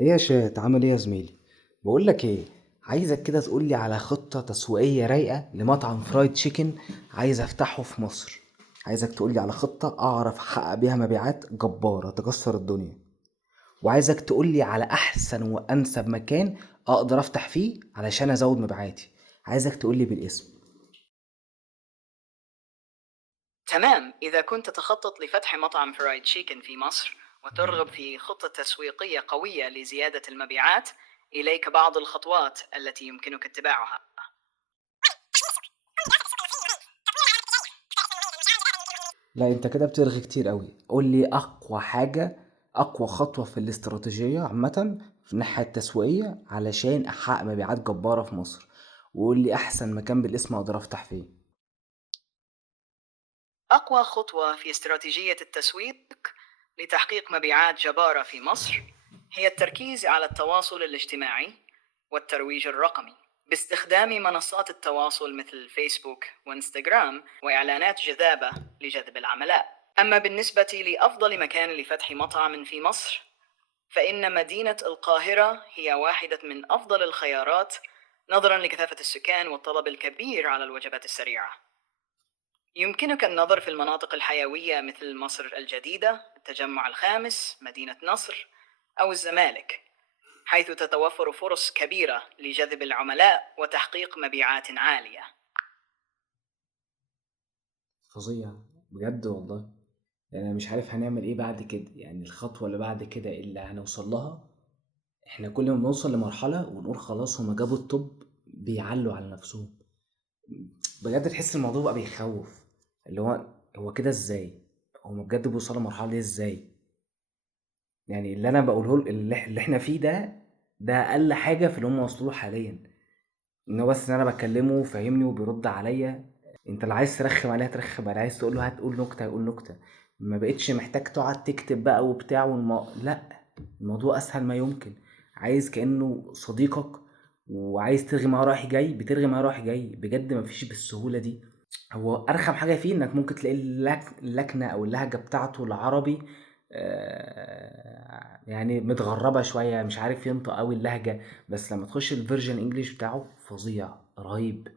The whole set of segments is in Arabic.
ايه يا شات، عامل ايه يا زميلي؟ بقول لك ايه، عايزك كده تقول لي على خطة تسويقية رايقة لمطعم فرايد تشيكن عايز افتحه في مصر. عايزك تقول لي على خطة اعرف احقق بيها مبيعات جبارة تكسر الدنيا، وعايزك تقول لي على احسن وانسب مكان اقدر افتح فيه علشان ازود مبيعاتي. عايزك تقول لي بالاسم. تمام. إذا كنت تخطط لفتح مطعم فرايد تشيكن في مصر وترغب في خطة تسويقية قوية لزيادة المبيعات، إليك بعض الخطوات التي يمكنك اتباعها. لا انت كده بترغي كتير قوي، قول لي اقوى حاجة، اقوى خطوة في الاستراتيجية عامة في الناحية التسويقية علشان احقق مبيعات جبارة في مصر، وقول لي احسن مكان بالاسم اقدر افتح فيه. أقوى خطوة في استراتيجية التسويق لتحقيق مبيعات جبارة في مصر هي التركيز على التواصل الاجتماعي والترويج الرقمي باستخدام منصات التواصل مثل فيسبوك وإنستغرام وإعلانات جذابة لجذب العملاء. أما بالنسبة لأفضل مكان لفتح مطعم في مصر، فإن مدينة القاهرة هي واحدة من أفضل الخيارات نظراً لكثافة السكان والطلب الكبير على الوجبات السريعة. يمكنك النظر في المناطق الحيوية مثل مصر الجديدة، التجمع الخامس، مدينة نصر أو الزمالك، حيث تتوفر فرص كبيرة لجذب العملاء وتحقيق مبيعات عالية. فظيع، بجد والله. يعني انا مش عارف هنعمل ايه بعد كده، يعني الخطوة اللي بعد كده اللي هنوصل لها. احنا كل ما بنوصل لمرحلة ونقول خلاص هما جابوا الطب بيعلوا على نفسهم. بجد تحس الموضوع بقى بيخوف، اللي هو كده ازاي؟ هما بجد بيوصلوا للمرحلة دي ازاي؟ يعني اللي انا بقوله اللي احنا فيه ده اقل حاجة في اللي هم وصلوا له حاليا. ان هو بس ان انا بكلمه فاهمني وبيرد عليا. انت اللي عايز ترخم عليها ترخم عليها، عايز تقول له هتقول نكتة هيقول نكتة. ما بقتش محتاج تقعد تكتب بقى وبتاع لا، الموضوع اسهل ما يمكن. عايز كأنه صديقك وعايز ترغي معاه رايح جاي، بترغي معاه رايح جاي بجد. مفيش بالسهولة دي. هو ارخم حاجه فيه انك ممكن تلاقي اللكنه او اللهجه بتاعته العربي، يعني متغربه شويه، مش عارف ينطق قوي اللهجه. بس لما تخش الفيرجن انجليش بتاعه فظيع رهيب.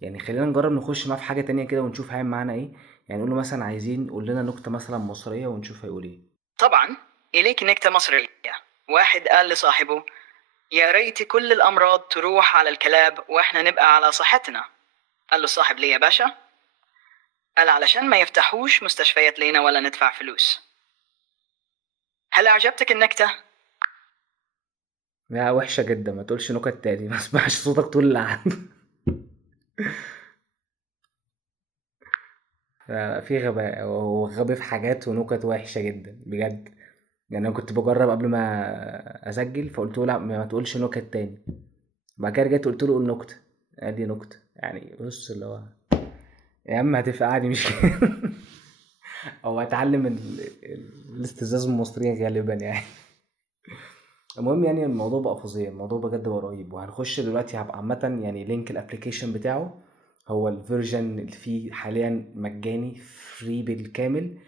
يعني خلينا نجرب نخش معاه في حاجه تانية كده ونشوف هيعمل معانا ايه. يعني نقول له مثلا عايزين قول لنا نكته مثلا مصريه ونشوف هيقول ايه. طبعا، إليك نكتة مصرية. واحد قال لصاحبه: يا ريت كل الأمراض تروح على الكلاب وإحنا نبقى على صحتنا. قال له الصاحب: ليه يا باشا؟ قال: علشان ما يفتحوش مستشفيات لينا ولا ندفع فلوس. هل أعجبتك النكتة؟ لا وحشه جدا، ما تقولش نكت تاني ما اسمعش صوتك طول القعده. في غباء، هو غبي في حاجات ونكت وحشه جدا بجد. يعني انا كنت بجرب قبل ما اسجل، فقلت له لا ما تقولش نكت تاني. بعد كده رجعت قلت له قول نكته. ادي نكته يعني، بص اللي هو يا عم هتفقعني مش كده. او اتعلم الاستزاز من المصريين غالبا يعني. المهم يعني الموضوع بقى فظيع، الموضوع بجد بقى رهيب. وهنخش دلوقتي هبقى عامة يعني لينك الابليكيشن بتاعه. هو الفيرجن اللي فيه حاليا مجاني فري بالكامل.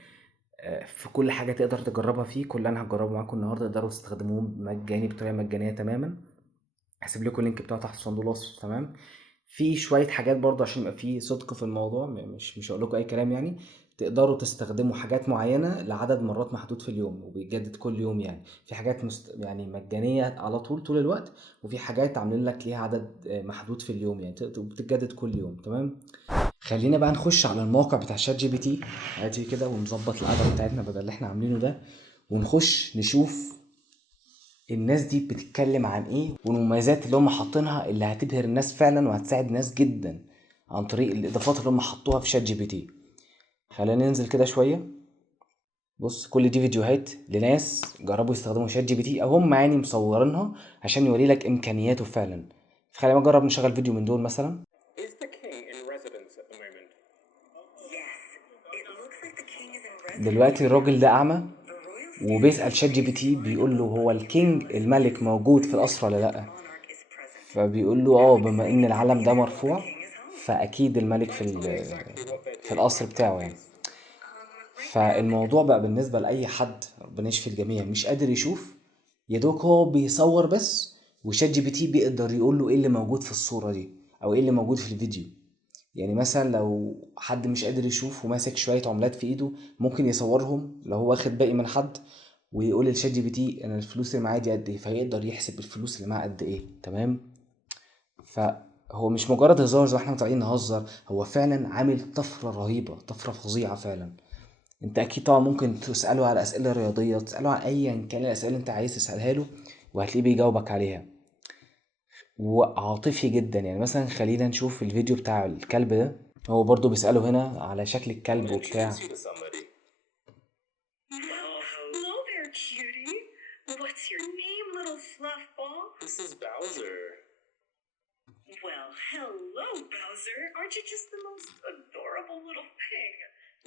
في كل حاجة تقدر تجربها فيه، كل اللي انا هجربه معاكم النهاردة تقدروا تستخدموه مجاني بطريقة مجانية تماما. هسيب لكم اللينك بتاعه تحت في صندوق الوصف. تمام. في شويه حاجات برضه عشان يبقى في صدق في الموضوع، مش هقول لكم اي كلام يعني. تقدروا تستخدموا حاجات معينه لعدد مرات محدود في اليوم وبيتجدد كل يوم. يعني في حاجات يعني مجانيه على طول الوقت، وفي حاجات عاملين لك ليها عدد محدود في اليوم، يعني بتتجدد كل يوم. تمام. خلينا بقى نخش على الموقع بتاع شات جي بي تي ادي كده، ونظبط القعده بتاعتنا بدل اللي احنا عاملينه ده، ونخش نشوف الناس دي بتتكلم عن ايه، والمميزات اللي هم حاطينها اللي هتبهر الناس فعلا وهتساعد ناس جدا عن طريق الاضافات اللي هم حطوها في شات جي بي تي. خلينا ننزل كده شويه. بص كل دي فيديوهات لناس جربوا يستخدموا شات جي بي تي او هم يعني مصورينها عشان يوري لك امكانياته فعلا. خلينا نجرب نشغل فيديو من دول مثلا. Is the king in residence at the moment? Yes, it looks like the king is in دلوقتي residence. الراجل ده اعمى The royal وبيسأل family شات جي بي is تي، line بيقول له هو above الكينج royal الملك Elizabeth موجود في and القصر ولا the لا. monarch is present. فبيقول له Now we بما ان decided to العلم leave ده it while the مرفوع king is home. فاكيد الملك Can you tell me exactly what they're في doing القصر right now, بتاعه يعني. please? Right now, فالموضوع بقى بالنسبة لأي حد ربنا يشفي الجميع مش قادر يشوف، يا دوب هو بيصور بس، وشات جي بي تي بيقدر يقول له ايه اللي موجود في الصورة دي او ايه اللي موجود في الفيديو. يعني مثلا لو حد مش قادر يشوف وماسك شوية عملات في ايده، ممكن يصورهم لو هو واخد باقي من حد، ويقول للشات جي بي تي انا الفلوس اللي معايا دي قد ايه، فيقدر يحسب الفلوس اللي معاه قد ايه. تمام. فهو مش مجرد هزار زي ما احنا متعودين نهزر، هو فعلا عامل طفرة رهيبة، طفرة فظيعة فعلا. انت اكيد طبعا ممكن تسأله على اسئلة رياضية، تسأله عن ايا كان الاسئلة اللي انت عايز تسألها له، وهتلاقيه بيجاوبك عليها. وعاطفي جدا. يعني مثلا خلينا نشوف الفيديو بتاع الكلب ده، هو برضو بيسأله هنا على شكل الكلب وبتاع. Well, hello there, cutie. What's your name, little fluff ball? This is Bowser. Well, hello, Bowser. Aren't you just the most adorable little pig?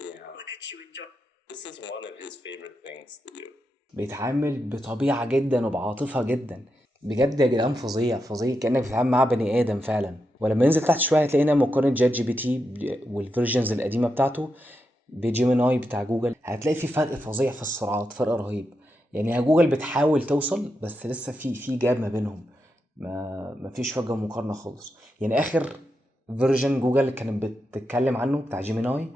Yeah. Look at you enjoy. This is one of his favorite things to do. بيتعامل بطبيعة جدا وبعاطفة جدا. بجد يا جدعان فظيع فظيع، كأنك بتتعامل مع بني آدم فعلا. ولما ينزل تحت شوية هتلاقينا مقارنة جات جي بي تي والفيرجنز القديمة بتاعته بجيميناي بتاع جوجل، هتلاقي في فرق فظيع في السرعات، فرق رهيب. يعني جوجل بتحاول توصل، بس لسه في جاب ما بينهم، ما فيش وجه مقارنة خالص. يعني آخر فيرجن جوجل كانت بتتكلم عنه بتاع جيميناي،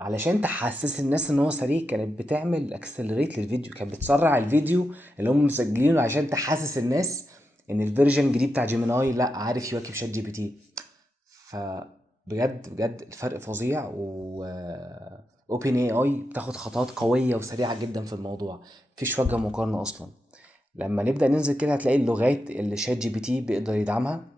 علشان تحسس الناس ان هو سريع، كانت بتعمل اكسلريت للفيديو، كانت بتسرع الفيديو اللي هم مسجلينه عشان تحسس الناس ان الفيرجن الجديد بتاع جيميناي لا عارف يواكب شات جي بي تي. فبجد بجد الفرق فظيع. و اوبن اي اي بتاخد خطوات قويه وسريعه جدا في الموضوع، مفيش وجه مقارنه اصلا. لما نبدا ننزل كده هتلاقي اللغات اللي شات جي بي تي بيقدر يدعمها.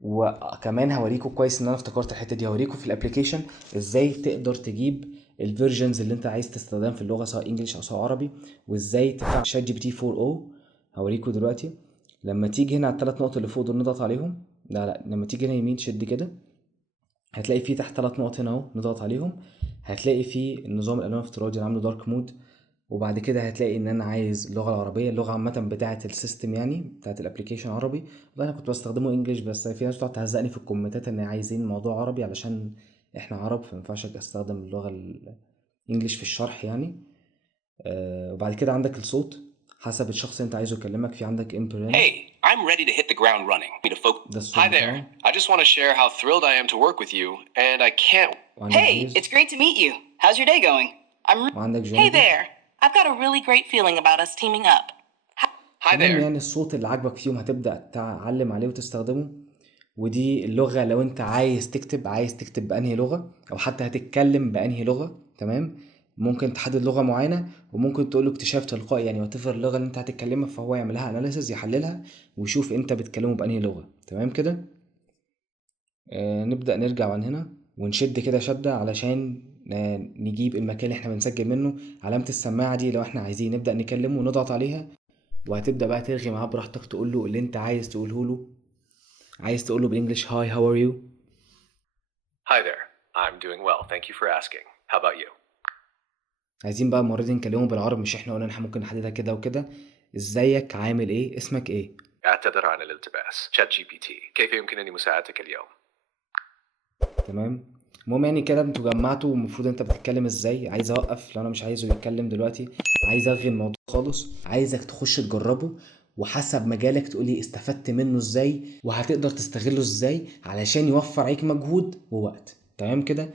وكمان هوريكم كويس ان انا افتكرت الحته دي، هوريكم في الابليكيشن ازاي تقدر تجيب الفيرجنز اللي انت عايز تستخدمها في اللغه، سواء انجليش او سواء عربي، وازاي تفعل شات جي بي تي 4 او. هوريكم دلوقتي. لما تيجي هنا على الثلاث نقط اللي فوق دول نضغط عليهم. لا لما تيجي هنا يمين شد كده، هتلاقي فيه تحت 3 نقط هنا اهو نضغط عليهم. هتلاقي فيه النظام الالوان الافتراضي اللي عامله دارك مود. وبعد كده هتلاقي ان انا عايز اللغه العربيه، اللغه عامه بتاعه السيستم يعني بتاعه الابلكيشن عربي. وانا كنت بستخدمه انجليش، بس في ناس بتقعد تهزقني في الكومنتات ان عايزين موضوع عربي علشان احنا عرب، فما ينفعش استخدم اللغه الانجليش في الشرح يعني. وبعد كده عندك الصوت حسب الشخص اللي انت عايزه يكلمك. في عندك امبرين. Hey, I'm ready to hit the ground running. Me to focus. ده الصوت Hi بتاعه. there. I just want to share how thrilled I am to work with you, and I can't. وعندك Hey, فويس. it's great to meet you. How's your day going? وعندك Hey جينيتيف. there. I've got a really great feeling about us teaming up. Hi المهم there. يعني الصوت اللي عاجبك فيهم هتبدأ تعلم عليه وتستخدمه. ودي اللغة لو انت عايز تكتب بأنهي لغة، او حتى هتتكلم بأنهي لغة. تمام. ممكن تحدد لغة معينة، وممكن تقوله اكتشاف تلقائي، يعني وتفر اللغة اللي انت هتتكلمها فهو يعملها اناليسز، يحللها ويشوف انت بتكلمه بأنهي لغة. تمام كده. نبدأ نرجع من هنا ونشد كده شدة علشان نجيب المكان اللي احنا بنسجل منه. علامة السماعة دي لو احنا عايزين نبدأ نكلمه ونضغط عليها، وهتبدأ بقى ترغي معاه براحتك، تقول له اللي انت عايز تقوله له. عايز تقول له بالانجلش هاي هاو ار يو. Hi there. I'm doing well. Thank you for asking. How about you? عايزين بقى المرة دي نكلمه بالعربي، مش احنا قلنا ان احنا ممكن نحددها كده وكده. ازيك، عامل ايه، اسمك ايه. أعتذر عن الالتباس. ChatGPT. كيف يمكنني مساعدتك اليوم؟ تمام. المهم يعني كده انتوا جمعتوا المفروض انت بتتكلم ازاي. عايز اوقف لو انا مش عايزه يتكلم دلوقتي، عايز الغي الموضوع خالص. عايزك تخش تجربه، وحسب مجالك تقولي استفدت منه ازاي وهتقدر تستغله ازاي علشان يوفر عليك مجهود ووقت. تمام كده.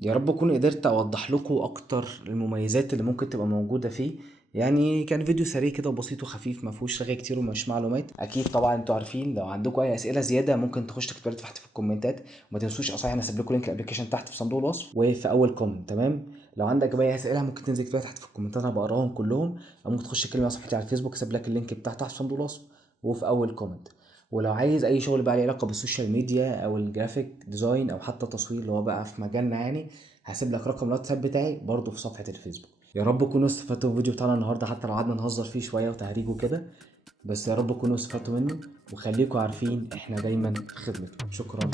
يا رب اكون قدرت اوضح لكم اكتر المميزات اللي ممكن تبقى موجوده فيه. يعني كان فيديو سريع كده وبسيط وخفيف، ما فيهوش رغي كتير ومش معلومات. اكيد طبعا انتوا عارفين لو عندكم اي اسئله زياده ممكن تخش تكتبوا لي تحت في الكومنتات. وما تنسوش اصلا انا هسيب لكم لينك الابلكيشن تحت في صندوق الوصف وفي اول كومنت. تمام. لو عندك باقي اسئله ممكن تنزل تكتبها تحت في الكومنتات، انا بقراهم كلهم. او ممكن تخش تكلم على صفحتي على الفيسبوك، هسيب لك اللينك بتاعها تحت في صندوق الوصف وفي اول كومنت. ولو عايز اي شغل بقى ليه علاقه بالسوشيال ميديا او الجرافيك ديزاين او حتى تصوير اللي هو بقى في مجالنا يعني، هسيب لك رقم الواتساب بتاعي برضو في صفحه الفيسبوك. يا رب تكونوا استفدتوا من الفيديو بتاعنا النهارده، حتى لو قعدنا نهزر فيه شويه وتهريج وكده، بس يا رب تكونوا استفدتوا منه. وخليكم عارفين احنا دايما في خدمتكم. شكرا.